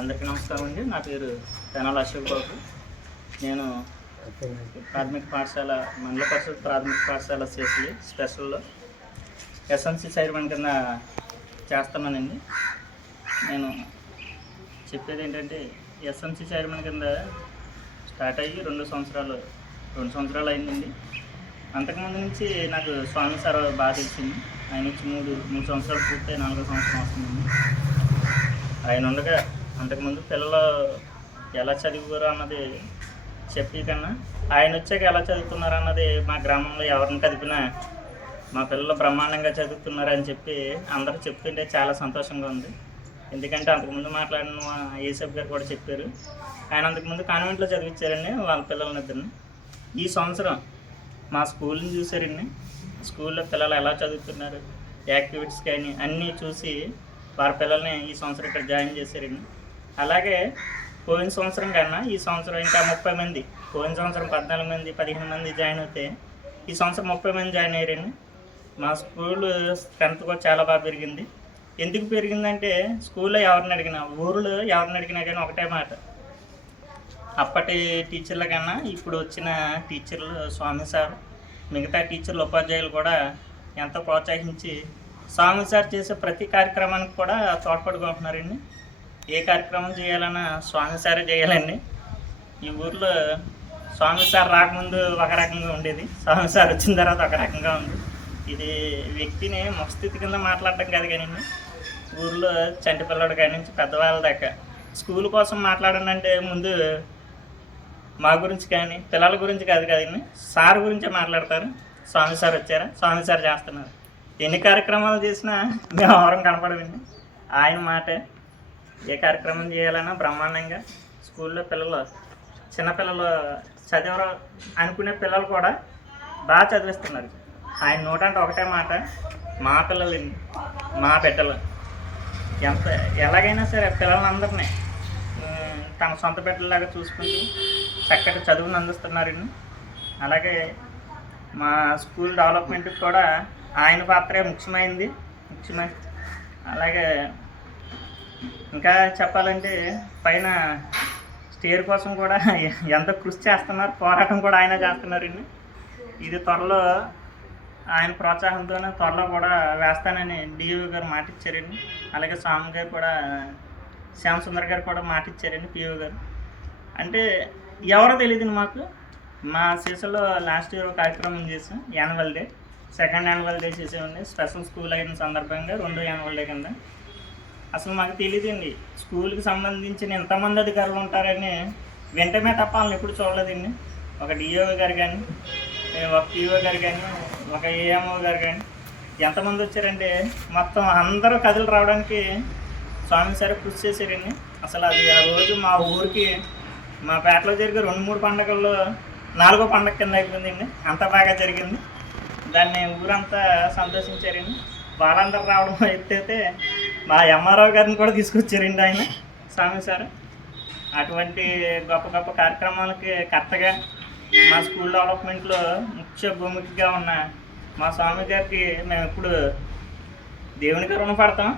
అందరికీ నమస్కారం అండి. నా పేరు తెనాలి అశోక్ బాబు. నేను ప్రాథమిక పాఠశాల మండల పరిషత్ ప్రాథమిక పాఠశాల చేసి స్పెషల్లో ఎస్ఎంసి చైర్మన్ కింద చేస్తున్నానండి. నేను చెప్పేది ఏంటంటే ఎస్ఎంసి చైర్మన్ కింద స్టార్ట్ అయ్యి 2 సంవత్సరాలు అయిందండి. అంతకుముందు నుంచి నాకు స్వామి సార్ బాగా తెలిసింది. ఆయన నుంచి మూడు సంవత్సరాలు పూర్తి 4వ సంవత్సరం వస్తుందండి. ఆయన ఉండగా అంతకుముందు పిల్లలు ఎలా చదివారు అన్నది చెప్పి కన్నా ఆయన వచ్చాక ఎలా చదువుతున్నారు అన్నది మా గ్రామంలో ఎవరిని కదిపినా మా పిల్లలు బ్రహ్మాండంగా చదువుతున్నారని చెప్పి అందరూ చెప్తుంటే చాలా సంతోషంగా ఉంది. ఎందుకంటే అంతకుముందు మాట్లాడిన ఏసఫ్ గారు కూడా చెప్పారు. ఆయన అంతకుముందు కాన్వెంట్లో చదివించారండి వాళ్ళ పిల్లలనిద్దరిని. ఈ సంవత్సరం మా స్కూల్ని చూసారండి. స్కూల్లో పిల్లలు ఎలా చదువుతున్నారు, యాక్టివిటీస్ కానీ అన్నీ చూసి వారి పిల్లల్ని ఈ సంవత్సరం ఇక్కడ జాయిన్ చేశారండి. అలాగే పోయిన సంవత్సరం కన్నా ఈ సంవత్సరం ఇంకా 30 మంది, పోయిన సంవత్సరం 14 మంది 15 మంది జాయిన్ అవుతే ఈ సంవత్సరం 30 మంది జాయిన్ అయ్యారండి. మా స్కూల్ స్ట్రెంత్ కూడా చాలా బాగా పెరిగింది. ఎందుకు పెరిగిందంటే స్కూల్లో ఎవరిని అడిగినా, ఊరిలో ఎవరిని అడిగినా కానీ ఒకటే మాట, అప్పటి టీచర్ల కన్నా ఇప్పుడు వచ్చిన టీచర్లు స్వామి సార్ మిగతా టీచర్లు ఉపాధ్యాయులు కూడా ఎంతో ప్రోత్సహించి స్వామి సార్ చేసే ప్రతి కార్యక్రమానికి కూడా తోడ్పడుకుంటున్నారండి. ఏ కార్యక్రమం చేయాలన్నా స్వామి సారే చేయాలండి. ఈ ఊర్లో స్వామి సార్ రాకముందు ఒక రకంగా ఉండేది, స్వామి సార్ వచ్చిన తర్వాత ఒక రకంగా ఉంది. ఇది వ్యక్తిని ముఖస్థితి కింద మాట్లాడటం కాదు కానీ ఊర్లో చంటి పిల్లడు కాడి నుంచి పెద్దవాళ్ళ దాకా స్కూల్ కోసం మాట్లాడాలంటే ముందు మా గురించి కానీ పిల్లల గురించి కాదు కదండి, సార్ గురించే మాట్లాడతారు. స్వామి సార్ వచ్చారా, స్వామి సార్ చేస్తున్నారు. ఎన్ని కార్యక్రమాలు చేసినా మేము ఎవరం కనపడమండి. ఆయన మాటే ఏ కార్యక్రమం చేయాలన్నా బ్రహ్మాండంగా స్కూల్లో పిల్లలు, చిన్నపిల్లలు చదివరు అనుకునే పిల్లలు కూడా బాగా చదివిస్తున్నారు. ఆయన నోటంటే ఒకటే మాట, మా పిల్లలండి, మా బిడ్డలు. ఎలాగైనా సరే పిల్లలందరినీ తమ సొంత బిడ్డలాగా చూసుకుంటూ చక్కటి చదువును అందిస్తున్నారండి. అలాగే మా స్కూల్ డెవలప్మెంట్కి కూడా ఆయన పాత్రే ముఖ్యమైంది. అలాగే ఇంకా చెప్పాలంటే పైన స్టేర్ కోసం కూడా ఎంత కృషి చేస్తున్నారు, పోరాటం కూడా ఆయన చేస్తున్నారండి. ఇది త్వరలో ఆయన ప్రోత్సాహంతోనే త్వరలో కూడా వేస్తానని డిఓ గారు మాట ఇచ్చారండి. అలాగే స్వామి గారు కూడా, శ్యామ్ సుందర్ గారు కూడా మాట ఇచ్చారండి, పిఓ గారు. అంటే ఎవరో తెలియదు మాకు. మా సీసన్లో లాస్ట్ ఇయర్ ఒక కార్యక్రమం చేసాం, annual day, 2nd annual day చేసామండి. స్పెషల్ స్కూల్ అయిన సందర్భంగా 2వ యాన్యువల్ డే కింద. అసలు మాకు తెలియదండి స్కూల్కి సంబంధించిన ఎంతమంది అధికారులు ఉంటారని. వెంటనే తప్ప వాళ్ళని ఎప్పుడు చూడలేదండి. ఒక డిఓ గారు కానీ, ఒక పిఓ గారు కానీ, ఒక ఏఎంఓ గారు కానీ ఎంతమంది వచ్చారంటే మొత్తం అందరూ కథలు రావడానికి స్వామి సార్ కృషి చేశారండి. అసలు అది ఆ రోజు మా ఊరికి, మా పేటలో జరిగే 2-3 పండుగల్లో 4వ పండుగ కింద అయిపోయిందండి. అంత బాగా జరిగింది. దాన్ని ఊరంతా సంతోషించారండి. వాళ్ళందరూ రావడం ఎత్తైతే మా ఎంఆర్ఓ గారిని కూడా తీసుకొచ్చారండి ఆయన, స్వామి సార్. అటువంటి గొప్ప గొప్ప కార్యక్రమాలకి కర్తగా మా స్కూల్ డెవలప్మెంట్లో ముఖ్య భూమికగా ఉన్న మా స్వామి గారికి మేము ఇప్పుడు దేవునికి రుణపడతాం.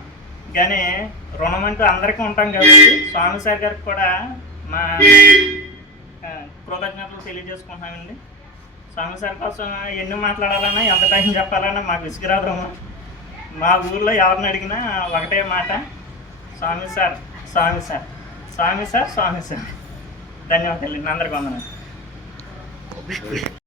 కానీ రుణం అంటూ అందరికీ ఉంటాం కాబట్టి స్వామి సార్ గారికి కూడా మా కృతజ్ఞతలు తెలియజేసుకుంటున్నామండి. స్వామి సార్ కోసం ఎన్ని మాట్లాడాలన్నా, ఎంత టైం చెప్పాలన్నా మాకు విసిగిరాదమ్మా. మా ఊర్లో ఎవరిని అడిగినా ఒకటే మాట, స్వామి సార్, స్వామి సార్, స్వామి సార్, స్వామి సార్. ధన్యవాదాలు. అందరికీ వందనాలు.